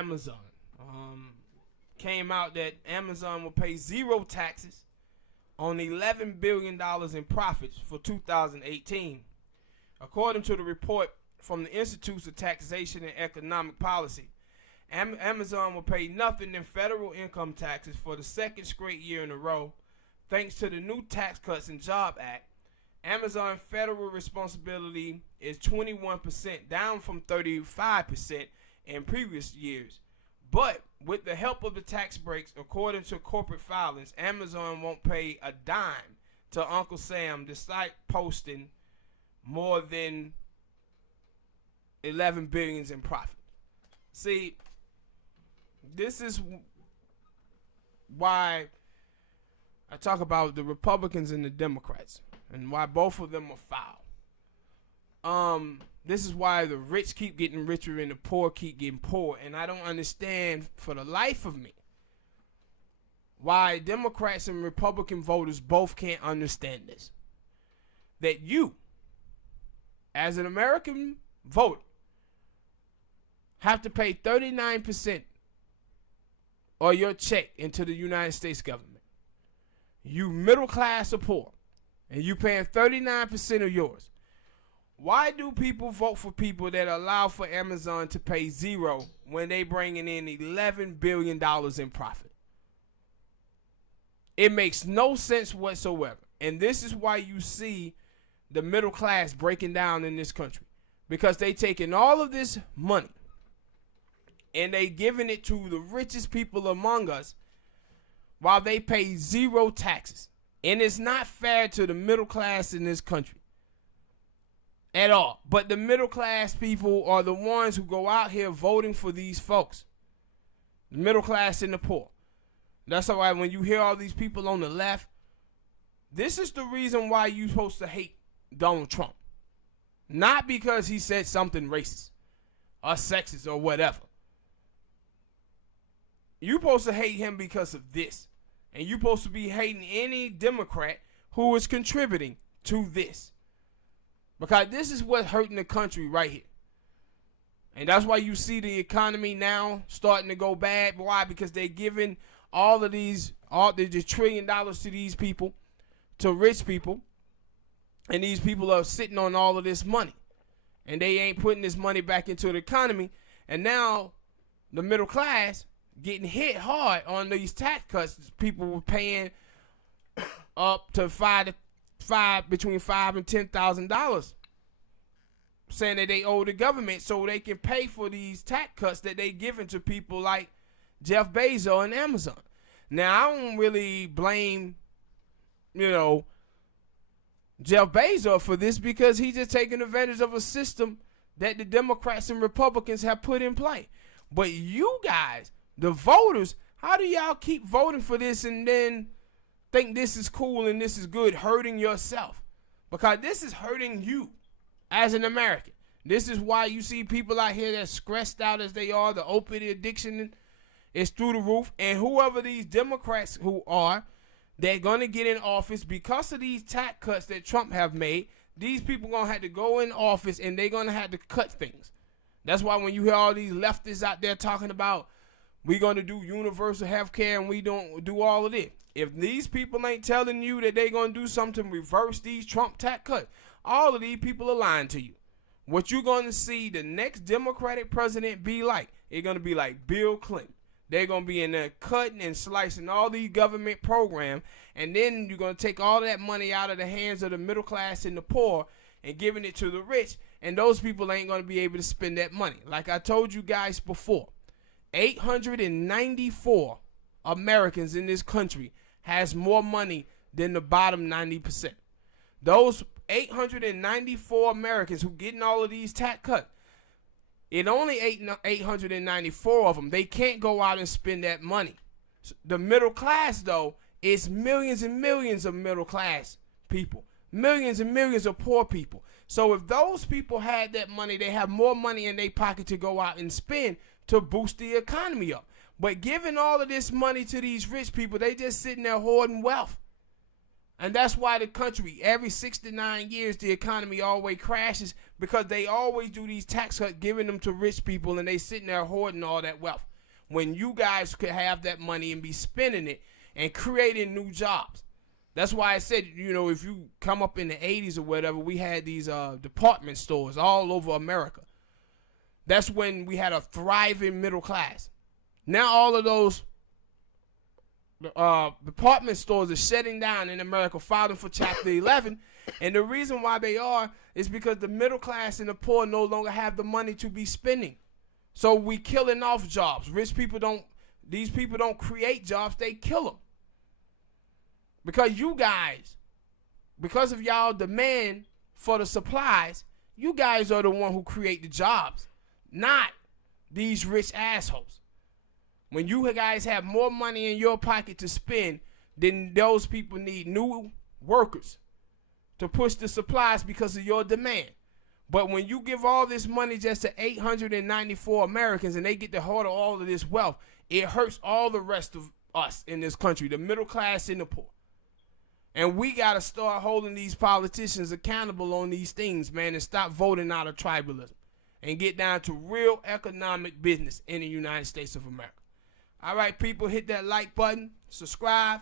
Amazon. Came out that Amazon will pay zero taxes on $11 billion in profits for 2018. According to the report from the Institute of Taxation and Economic Policy, Amazon will pay nothing in federal income taxes for the second straight year in a row. Thanks to the new Tax Cuts and Jobs Act, Amazon federal responsibility is 21%, down from 35% in previous years. But with the help of the tax breaks, according to corporate filings, Amazon won't pay a dime to Uncle Sam despite posting more than $11 billion in profit. See, this is why I talk about the Republicans and the Democrats and why both of them are foul. This is why the rich keep getting richer and the poor keep getting poor. And I don't understand for the life of me why Democrats and Republican voters both can't understand this. That you, as an American voter, have to pay 39% of your check into the United States government. You middle class or poor, and you paying 39% of yours. Why do people vote for people that allow for Amazon to pay zero when they bringing in $11 billion in profit? It makes no sense whatsoever. And this is why you see the middle class breaking down in this country. Because they taking all of this money and they giving it to the richest people among us while they pay zero taxes. And it's not fair to the middle class in this country at all. But the middle class people are the ones who go out here voting for these folks. The middle class and the poor. That's why when you hear all these people on the left, this is the reason why you're supposed to hate Donald Trump. Not because he said something racist or sexist or whatever. You're supposed to hate him because of this. And you're supposed to be hating any Democrat who is contributing to this. Because this is what's hurting the country right here. And that's why you see the economy now starting to go bad. Why? Because they're giving all of these, all the $1 trillion to these people, to rich people. And these people are sitting on all of this money. And they ain't putting this money back into the economy. And now the middle class getting hit hard on these tax cuts. People were paying up to between $5,000 and $10,000, saying that they owe the government so they can pay for these tax cuts that they giving to people like Jeff Bezos and Amazon. Now I don't really blame, Jeff Bezos for this, because he's just taking advantage of a system that the Democrats and Republicans have put in play. But you guys, the voters, how do y'all keep voting for this and then think this is cool and this is good, hurting yourself? Because this is hurting you as an American. This is why you see people out here that's stressed out as they are. The opiate addiction is through the roof. And whoever these Democrats who are, they're going to get in office because of these tax cuts that Trump have made. These people going to have to go in office and they're going to have to cut things. That's why when you hear all these leftists out there talking about we're going to do universal health care and we don't do all of it. If these people ain't telling you that they're going to do something to reverse these Trump tax cuts, all of these people are lying to you. What you're going to see the next Democratic president be like, it's going to be like Bill Clinton. They're going to be in there cutting and slicing all these government programs, and then you're going to take all that money out of the hands of the middle class and the poor and giving it to the rich, and those people ain't going to be able to spend that money. Like I told you guys before, 894 Americans in this country has more money than the bottom 90%. Those 894 Americans who getting all of these tax cuts, it only 894 of them. They can't go out and spend that money. The middle class, though, is millions and millions of middle class people. Millions and millions of poor people. So if those people had that money, they have more money in their pocket to go out and spend to boost the economy up. But giving all of this money to these rich people, they just sitting there hoarding wealth. And that's why the country, every 6 to 9 years, the economy always crashes, because they always do these tax cuts, giving them to rich people, and they sitting there hoarding all that wealth. when you guys could have that money and be spending it and creating new jobs. That's why I said, you know, if you come up in the 80s or whatever, we had these department stores all over America. That's when we had a thriving middle class. Now all of those department stores are shutting down in America, filing for Chapter 11. And the reason why they are is because the middle class and the poor no longer have the money to be spending. So we killing off jobs. Rich people don't, these people don't create jobs, they kill them. Because you guys, because of y'all demand for the supplies, you guys are the one who create the jobs, not these rich assholes. When you guys have more money in your pocket to spend, then those people need new workers to push the supplies because of your demand. But when you give all this money just to 894 Americans and they get to hold all of this wealth, it hurts all the rest of us in this country, the middle class and the poor. And we got to start holding these politicians accountable on these things, man, and stop voting out of tribalism and get down to real economic business in the United States of America. All right, people, hit that like button, subscribe,